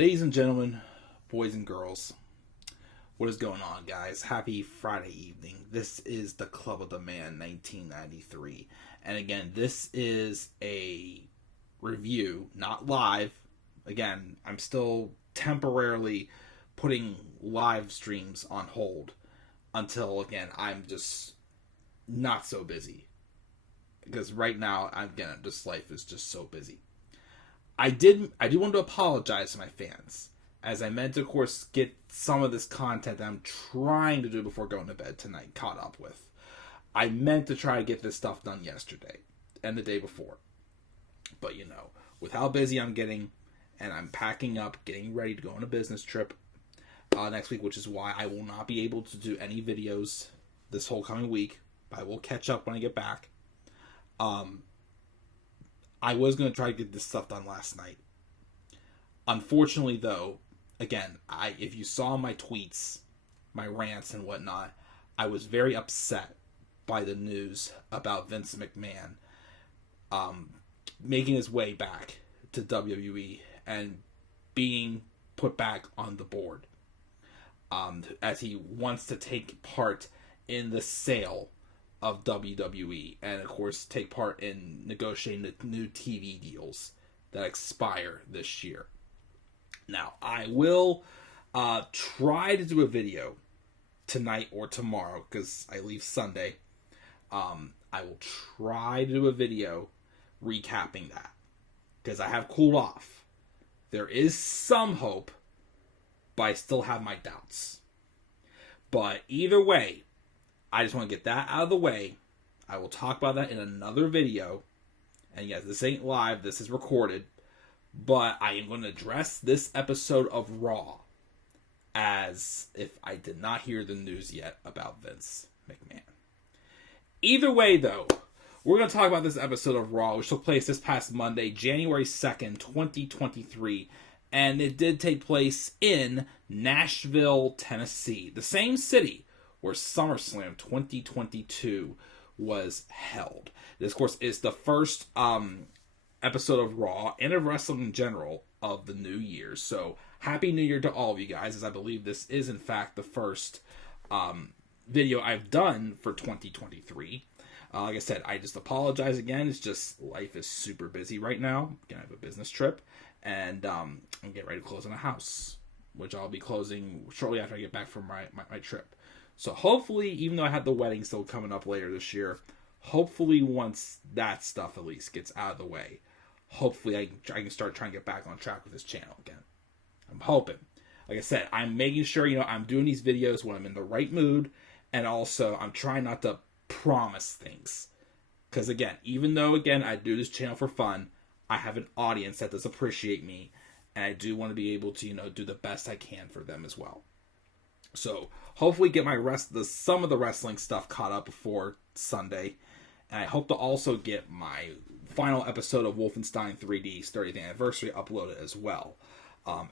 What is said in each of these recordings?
Ladies and gentlemen, boys and girls, what is going on, guys? Happy Friday evening. This is the Club of the Man 1993. And again, this is a review, not live. Again, I'm still temporarily putting live streams on hold until, again, I'm just not so busy. Because right now, life is just so busy. I do want to apologize to my fans, as I meant to, of course, get some of this content that I'm trying to do before going to bed tonight caught up with. I meant to try to get this stuff done yesterday and the day before. But, with how busy I'm getting, and I'm packing up, getting ready to go on a business trip next week, which is why I will not be able to do any videos this whole coming week. I will catch up when I get back. I was going to try to get this stuff done last night. Unfortunately, though, again, if you saw my tweets, my rants and whatnot, I was very upset by the news about Vince McMahon making his way back to WWE and being put back on the board, as he wants to take part in the sale of WWE, and of course take part in negotiating the new TV deals that expire this year. Now, I will try to do a video tonight or tomorrow, because I leave Sunday. I will try to do a video recapping that, because I have cooled off. There is some hope, but I still have my doubts. But either way, I just want to get that out of the way. I will talk about that in another video. And yes, this ain't live, this is recorded. But I am going to address this episode of Raw as if I did not hear the news yet about Vince McMahon. Either way, though, we're going to talk about this episode of Raw, which took place this past Monday, January 2nd, 2023. And it did take place in Nashville, Tennessee, the same city where SummerSlam 2022 was held. This, of course, is the first episode of Raw and of wrestling in general of the new year. So, Happy New Year to all of you guys, as I believe this is, in fact, the first video I've done for 2023. Like I said, I just apologize again. It's just life is super busy right now. I have a business trip, and I'm getting ready to close on a house, which I'll be closing shortly after I get back from my trip. So hopefully, even though I had the wedding still coming up later this year, hopefully once that stuff at least gets out of the way, hopefully I can start trying to get back on track with this channel again. I'm hoping. Like I said, I'm making sure, I'm doing these videos when I'm in the right mood, and also I'm trying not to promise things. Because again, even though, I do this channel for fun, I have an audience that does appreciate me, and I do want to be able to, do the best I can for them as well. So, hopefully get some of the wrestling stuff caught up before Sunday. And I hope to also get my final episode of Wolfenstein 3D's 30th anniversary uploaded as well.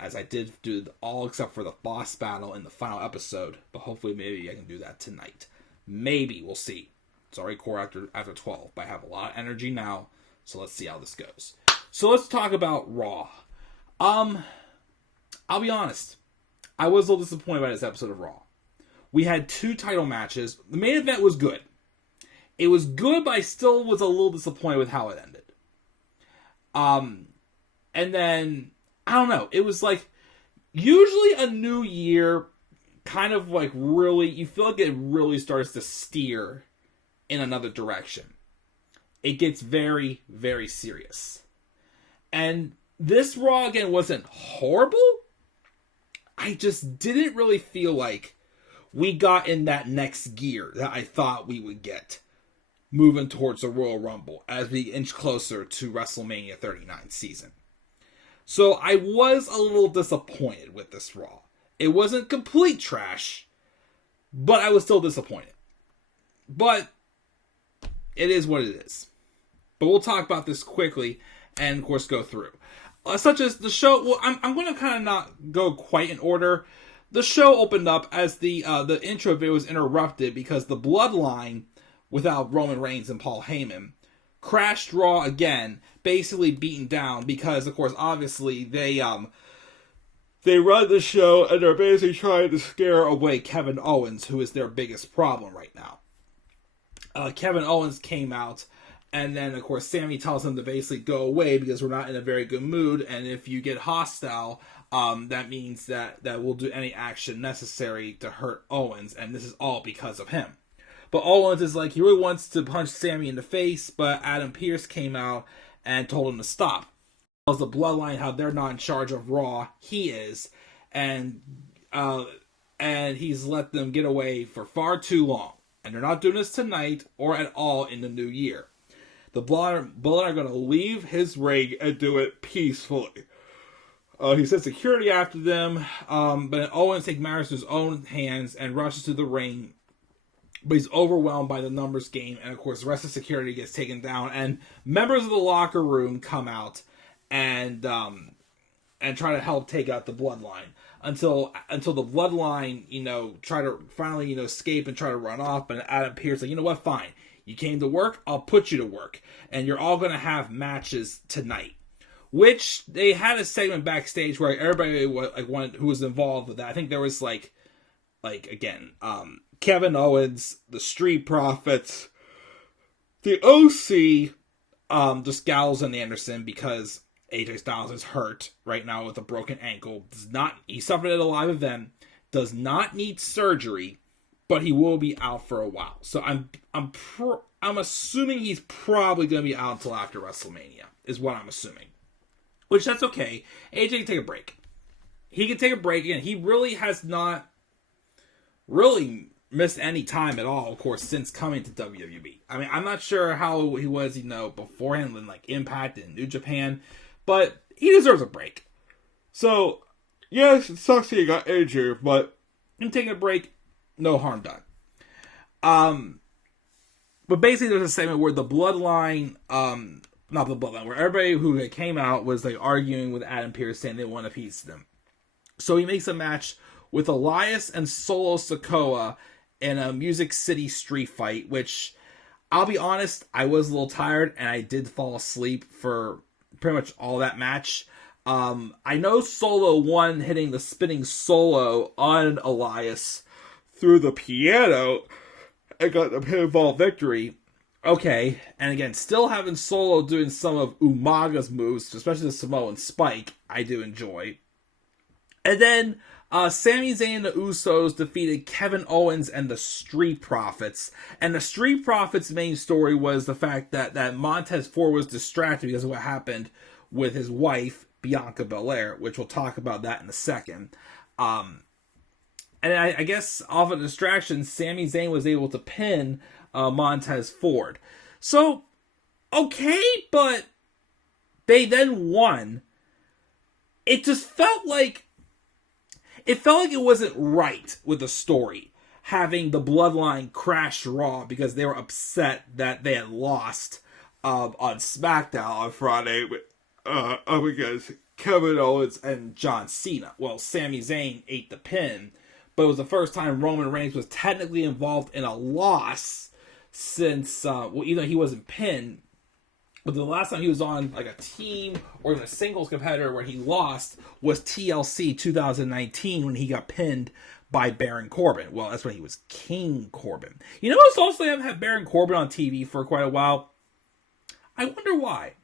As I did do all except for the boss battle in the final episode. But hopefully maybe I can do that tonight. Maybe, we'll see. It's already core after 12. But I have a lot of energy now. So let's see how this goes. So let's talk about Raw. I'll be honest. I was a little disappointed by this episode of Raw. We had 2 title matches. The main event was good. It was good, but I still was a little disappointed with how it ended. And then, I don't know. It was like, usually a new year kind of like really, you feel like it really starts to steer in another direction. It gets very, very serious. And this Raw, again, wasn't horrible. I just didn't really feel like we got in that next gear that I thought we would get moving towards the Royal Rumble as we inch closer to WrestleMania 39 season. So I was a little disappointed with this Raw. It wasn't complete trash, but I was still disappointed. But it is what it is. But we'll talk about this quickly and, of course, go through. Such as the show, well, I'm going to kind of not go quite in order. The show opened up as the intro video was interrupted because the Bloodline, without Roman Reigns and Paul Heyman, crashed Raw again, basically beaten down because, of course, obviously they they run the show, and they're basically trying to scare away Kevin Owens, who is their biggest problem right now. Kevin Owens came out, and then, of course, Sammy tells him to basically go away because we're not in a very good mood, and if you get hostile, that means that we'll do any action necessary to hurt Owens, and this is all because of him. But Owens is like, he really wants to punch Sammy in the face, but Adam Pearce came out and told him to stop. Tells the Bloodline how they're not in charge of Raw, he is, and he's let them get away for far too long. And they're not doing this tonight or at all in the new year. The Bloodline are going to leave his ring and do it peacefully. He sends security after them, but Owens takes matters to his own hands and rushes to the ring. But he's overwhelmed by the numbers game, and of course the rest of security gets taken down, and members of the locker room come out and try to help take out the Bloodline. Until the Bloodline, try to finally, escape and try to run off. But Adam Pearce like, you know what, fine. You came to work, I'll put you to work. And you're all going to have matches tonight. Which, they had a segment backstage where everybody who was involved with that. I think there was, Kevin Owens, the Street Profits, the OC, just Gallows and Anderson, because AJ Styles is hurt right now with a broken ankle. He suffered at a live event. Does not need surgery, but he will be out for a while. So I'm assuming he's probably going to be out until after WrestleMania. Is what I'm assuming. Which that's okay. AJ can take a break. He can take a break again. He really has not really missed any time at all, of course, since coming to WWE. I mean, I'm not sure how he was, beforehand in Impact and New Japan. But he deserves a break. So, yes, it sucks that he got injured, but him taking a break, no harm done. But basically there's a segment where the Bloodline, not the Bloodline, where everybody who came out was arguing with Adam Pearce saying they want a piece of them. So he makes a match with Elias and Solo Sikoa in a Music City street fight, which, I'll be honest, I was a little tired and I did fall asleep for pretty much all that match. I know Solo won, hitting the spinning solo on Elias through the piano and got the pinfall victory. Okay, and again, still having Solo doing some of Umaga's moves, especially the Samoan Spike, I do enjoy. And then Sami Zayn and the Usos defeated Kevin Owens and the Street Profits. And the Street Profits' main story was the fact that Montez Ford was distracted because of what happened with his wife, Bianca Belair, which we'll talk about that in a second. And I guess off of distraction, Sami Zayn was able to pin Montez Ford. So, okay, but they then won. It just felt like it wasn't right with the story, having the Bloodline crash Raw because they were upset that they had lost on SmackDown on Friday up against Kevin Owens and John Cena. Well, Sami Zayn ate the pin, but it was the first time Roman Reigns was technically involved in a loss since, even though he wasn't pinned, but the last time he was on a team or even a singles competitor where he lost was TLC 2019 when he got pinned by Baron Corbin. Well, that's when he was King Corbin. You know what's also haven't had Baron Corbin on TV for quite a while? I wonder why.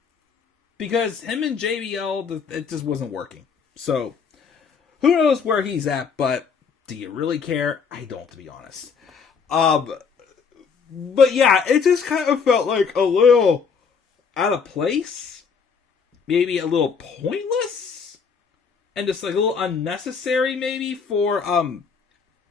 Because him and JBL, it just wasn't working. So, who knows where he's at, but do you really care? I don't, to be honest. But yeah, it just kind of felt like a little out of place, maybe a little pointless, and just a little unnecessary maybe for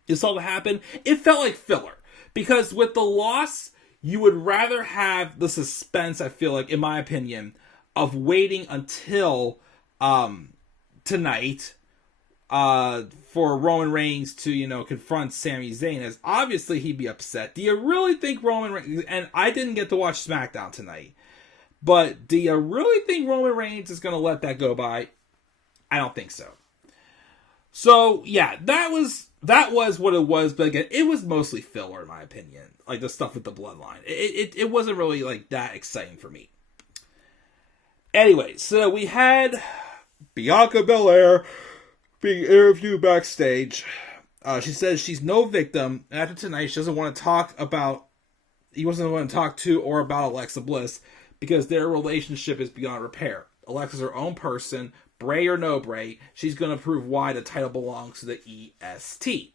this all to happen. It felt like filler, because with the loss, you would rather have the suspense, I feel like, in my opinion, of waiting until tonight for Roman Reigns to, confront Sami Zayn, as obviously he'd be upset. Do you really think Roman Reigns, and I didn't get to watch SmackDown tonight, but do you really think Roman Reigns is going to let that go by? I don't think so. So, yeah, that was what it was, but again, it was mostly filler in my opinion. The stuff with the Bloodline. It wasn't really, that exciting for me. Anyway, so we had Bianca Belair being interviewed backstage. She says she's no victim. And after tonight, she doesn't want to talk about. He doesn't want to talk to or about Alexa Bliss because their relationship is beyond repair. Alexa's her own person, Bray or no Bray. She's going to prove why the title belongs to the EST.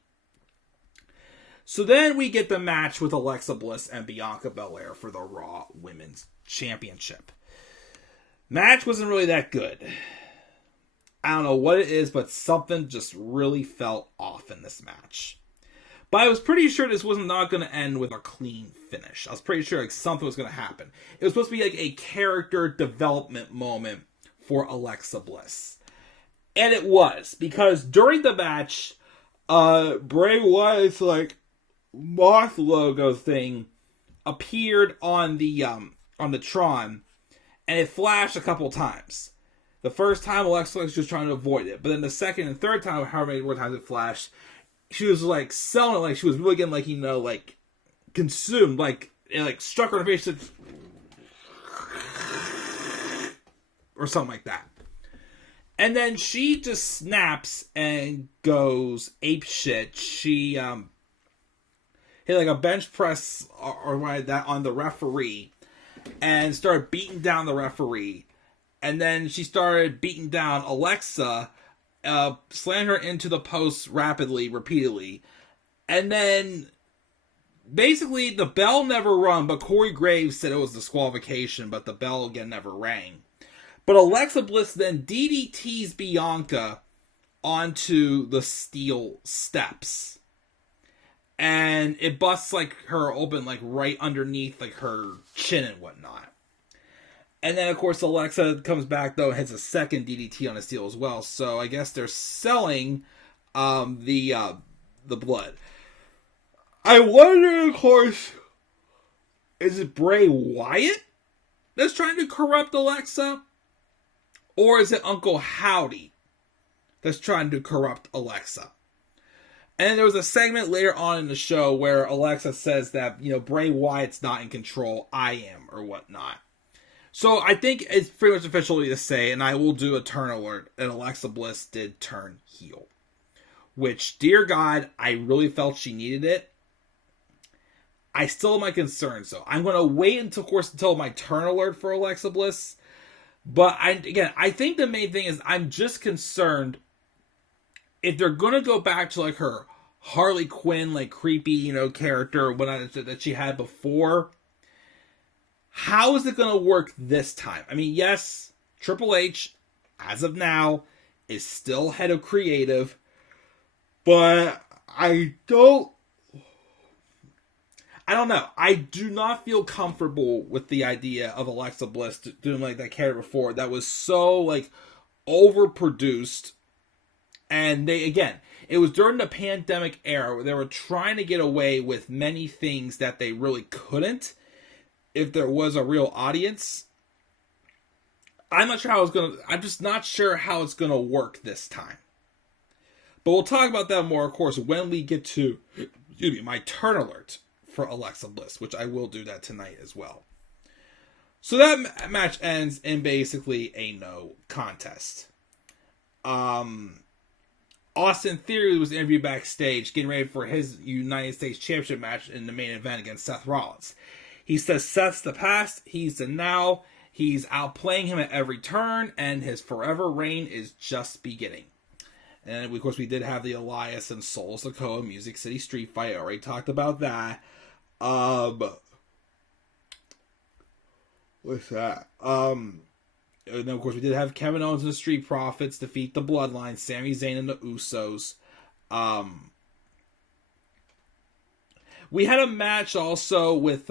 So then we get the match with Alexa Bliss and Bianca Belair for the Raw Women's Championship. Match wasn't really that good. I don't know what it is, but something just really felt off in this match. But I was pretty sure this was not going to end with a clean finish. I was pretty sure like something was going to happen. It was supposed to be like a character development moment for Alexa Bliss. And it was, because during the match, Bray Wyatt's like moth logo thing appeared on the Tron, and it flashed a couple times. The first time Alexa was just trying to avoid it, but then the second and third time, however many more times it flashed, she was like selling it like she was really getting like, you know, like consumed, like it like struck her in the face or something like that. And then she just snaps and goes ape shit. She hit like a bench press or like that on the referee and started beating down the referee. And then she started beating down Alexa, slammed her into the post repeatedly. And then basically the bell never rung, but Corey Graves said it was disqualification, but the bell again never rang. But Alexa Bliss then DDTs Bianca onto the steel steps. And it busts like her open like right underneath like her chin and whatnot. And then of course Alexa comes back though and hits a second DDT on the steel as well. So I guess they're selling the blood. I wonder, of course, is it Bray Wyatt that's trying to corrupt Alexa? Or is it Uncle Howdy that's trying to corrupt Alexa? And there was a segment later on in the show where Alexa says that, you know, Bray Wyatt's not in control, I am, or whatnot. So I think it's pretty much officially to say, and I will do a turn alert, that Alexa Bliss did turn heel. Which, dear God, I really felt she needed it. I still have my concerns, though. I'm going to wait until my turn alert for Alexa Bliss. But I think the main thing is I'm just concerned if they're gonna go back to like her Harley Quinn, like creepy, you know, character that she had before. How is it gonna work this time? I mean, yes, Triple H, as of now, is still head of creative, but I don't know. I do not feel comfortable with the idea of Alexa Bliss doing like that character before that was so like overproduced. And it was during the pandemic era where they were trying to get away with many things that they really couldn't if there was a real audience. I'm just not sure how it's gonna work this time. But we'll talk about that more, of course, when we get to my turn alert for Alexa Bliss, which I will do that tonight as well. So that match ends in basically a no contest. Austin Theory was interviewed backstage getting ready for his United States Championship match in the main event against Seth Rollins. He says Seth's the past, he's the now, he's outplaying him at every turn, and his forever reign is just beginning. And of course we did have the Elias and Solo Sikoa Music City Street Fight. I already talked about that. What's that? And then of course we did have Kevin Owens and the Street Profits defeat the Bloodline, Sami Zayn and the Usos. We had a match also with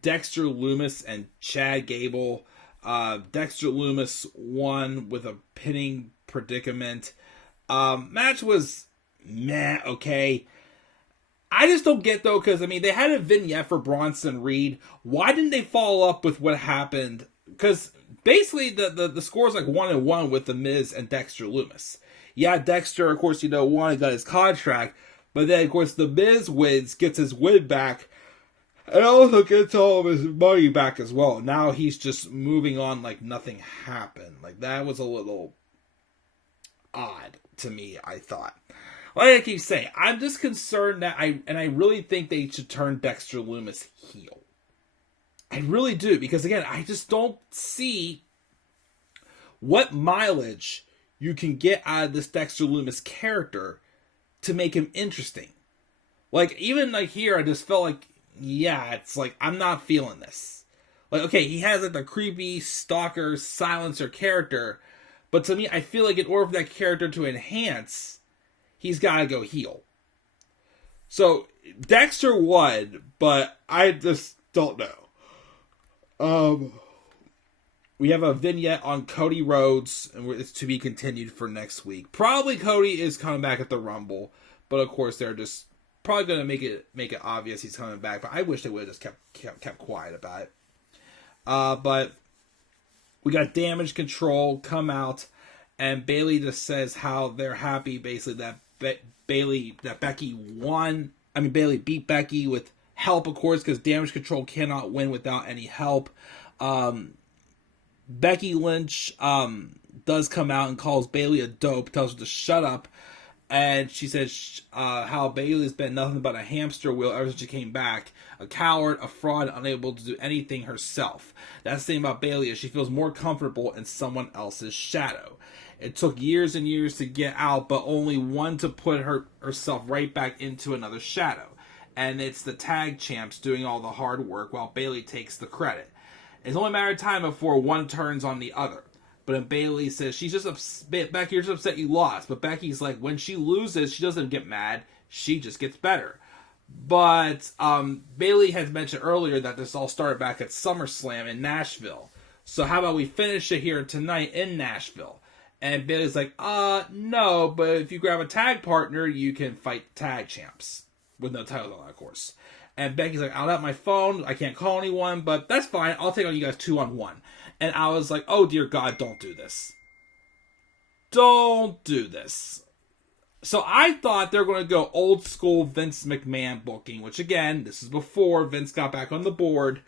Dexter Lumis and Chad Gable. Dexter Lumis won with a pinning predicament. Match was meh, okay. I just don't get, though, because, I mean, they had a vignette for Bronson Reed. Why didn't they follow up with what happened? Because basically the score is like 1-1 with The Miz and Dexter Lumis. Yeah, Dexter, of course, won and got his contract. But then, of course, The Miz wins, gets his win back, and also gets all of his money back as well. Now he's just moving on like nothing happened. Like, that was a little odd to me, I thought. Like I keep saying, I'm just concerned that I really think they should turn Dexter Lumis heel. I really do, because again, I just don't see what mileage you can get out of this Dexter Lumis character to make him interesting. Like, even like here, I just felt like, yeah, it's like, I'm not feeling this. Like, okay, he has like the creepy stalker silencer character, but to me, I feel like in order for that character to enhance, he's got to go heel. So Dexter won, but I just don't know. We have a vignette on Cody Rhodes, and it's to be continued for next week. Probably Cody is coming back at the Rumble, but of course they're just probably going to make it obvious he's coming back. But I wish they would have just kept quiet about it. But we got Damage Control come out, and Bayley just says how they're happy, basically, that Becky won. I mean, Bayley beat Becky with help, of course, because Damage Control cannot win without any help. Becky Lynch does come out and calls Bayley a dope, tells her to shut up, and she says how Bayley's been nothing but a hamster wheel ever since she came back, a coward, a fraud, unable to do anything herself. That's the thing about Bayley, is she feels more comfortable in someone else's shadow. It took years and years to get out, but only one to put herself right back into another shadow. And it's the tag champs doing all the hard work while Bayley takes the credit. It's only a matter of time before one turns on the other. But then Bayley says, she's just upset, Becky, you're just upset you lost. But Becky's like, when she loses, she doesn't get mad. She just gets better. But Bayley has mentioned earlier that this all started back at SummerSlam in Nashville. So how about we finish it here tonight in Nashville? And Bayley's like, no, but if you grab a tag partner, you can fight tag champs. With no titles on, of course. And Becky's like, I'll have my phone. I can't call anyone, but that's fine. I'll take on you guys 2-on-1. And I was like, oh, dear God, don't do this. Don't do this. So I thought they were going to go old school Vince McMahon booking, which, again, this is before Vince got back on the board,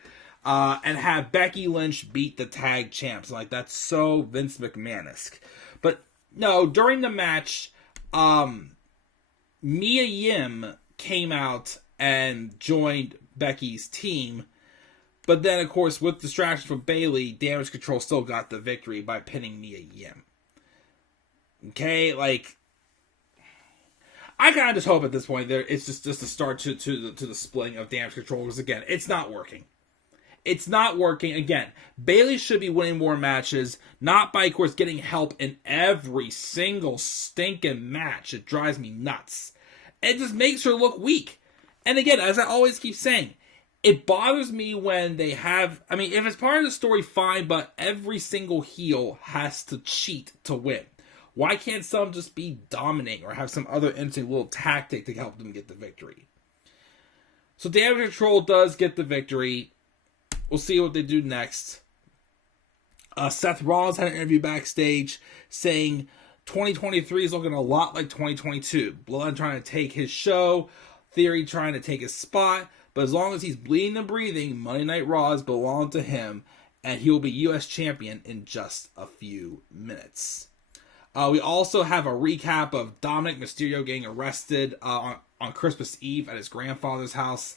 and have Becky Lynch beat the tag champs. Like, that's so Vince McMahon-esque. But, no, during the match, Mia Yim came out and joined Becky's team. But then, of course, with distraction from Bayley, Damage Control still got the victory by pinning Mia Yim. Okay, like, I kind of just hope at this point it's just a start to the splitting of Damage Control. Because, again, it's not working. It's not working. Again, Bayley should be winning more matches, not by, of course, getting help in every single stinking match. It drives me nuts. It just makes her look weak. And again, as I always keep saying, it bothers me when they have... I mean, if it's part of the story, fine, but every single heel has to cheat to win. Why can't some just be dominating or have some other interesting little tactic to help them get the victory? So Damage Control does get the victory. We'll see what they do next. Seth Rollins had an interview backstage saying 2023 is looking a lot like 2022. Blood trying to take his show, Theory trying to take his spot, but as long as he's bleeding and breathing, Monday Night Raws belong to him, and he will be U.S. champion in just a few minutes. We also have a recap of Dominic Mysterio getting arrested on Christmas Eve at his grandfather's house.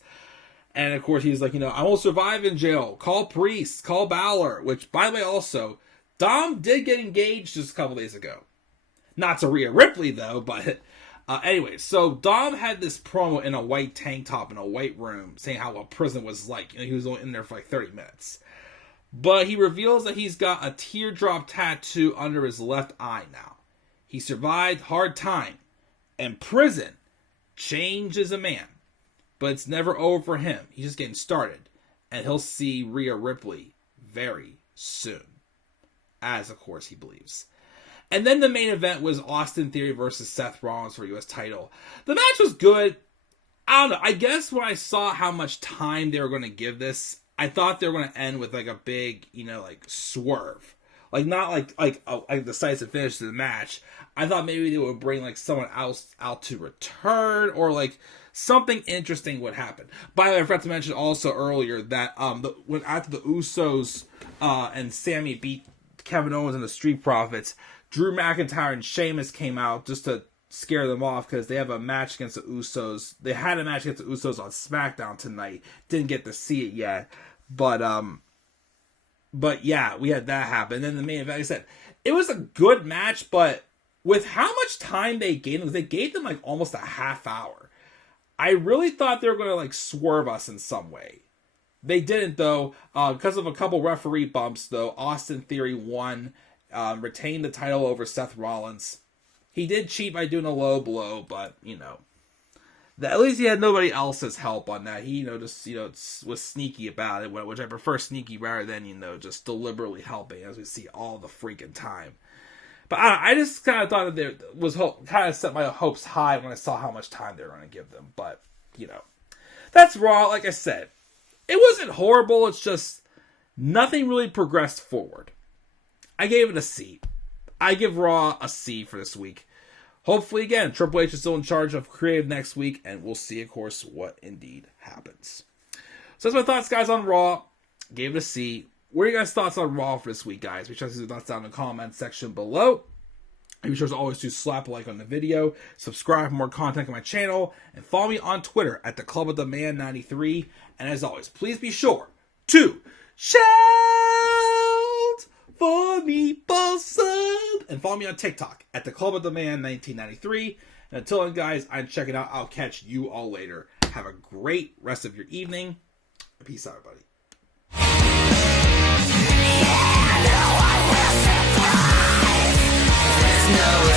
And of course, he's like, I will survive in jail. Call Priest, call Balor. Which, by the way, also, Dom did get engaged just a couple days ago. Not to Rhea Ripley, though, but anyway. So Dom had this promo in a white tank top in a white room saying how a prison was like. He was only in there for like 30 minutes. But he reveals that he's got a teardrop tattoo under his left eye now. He survived hard time. And prison changes a man. But it's never over for him. He's just getting started. And he'll see Rhea Ripley very soon. As, of course, he believes. And then the main event was Austin Theory versus Seth Rollins for U.S. title. The match was good. I don't know. I guess when I saw how much time they were going to give this, I thought they were going to end with like a big, like swerve. Like not like a decisive finish to the match. I thought maybe they would bring like someone else out to return or like something interesting would happen. By the way, I forgot to mention also earlier that when after the Usos and Sammy beat Kevin Owens and the Street Profits. Drew McIntyre and Sheamus came out just to scare them off because they have a match against the Usos. They had a match against the Usos on SmackDown tonight. Didn't get to see it yet. But yeah, we had that happen. And then the main event, like I said, it was a good match, but with how much time they gave them like almost a half hour. I really thought they were going to like swerve us in some way. They didn't, though, because of a couple referee bumps, though. Austin Theory won, retained the title over Seth Rollins. He did cheat by doing a low blow, but, at least he had nobody else's help on that. He, was sneaky about it, which I prefer sneaky rather than, just deliberately helping, as we see all the freaking time. But I just kind of thought that there was kind of set my hopes high when I saw how much time they were going to give them. But, that's Raw. Like I said, it wasn't horrible. It's just nothing really progressed forward. I gave it a C. I give Raw a C for this week. Hopefully, again, Triple H is still in charge of creative next week, and we'll see, of course, what indeed happens. So that's my thoughts, guys, on Raw. Gave it a C. What are your guys' thoughts on Raw for this week, guys? Be sure to leave your thoughts down in the comment section below. And be sure as always to slap a like on the video, subscribe for more content on my channel, and follow me on Twitter at @thecluboftheman93. And as always, please be sure to shout for me, boss up, and follow me on TikTok at @thecluboftheman1993. And until then, guys, I'm checking out. I'll catch you all later. Have a great rest of your evening. Peace out, everybody. No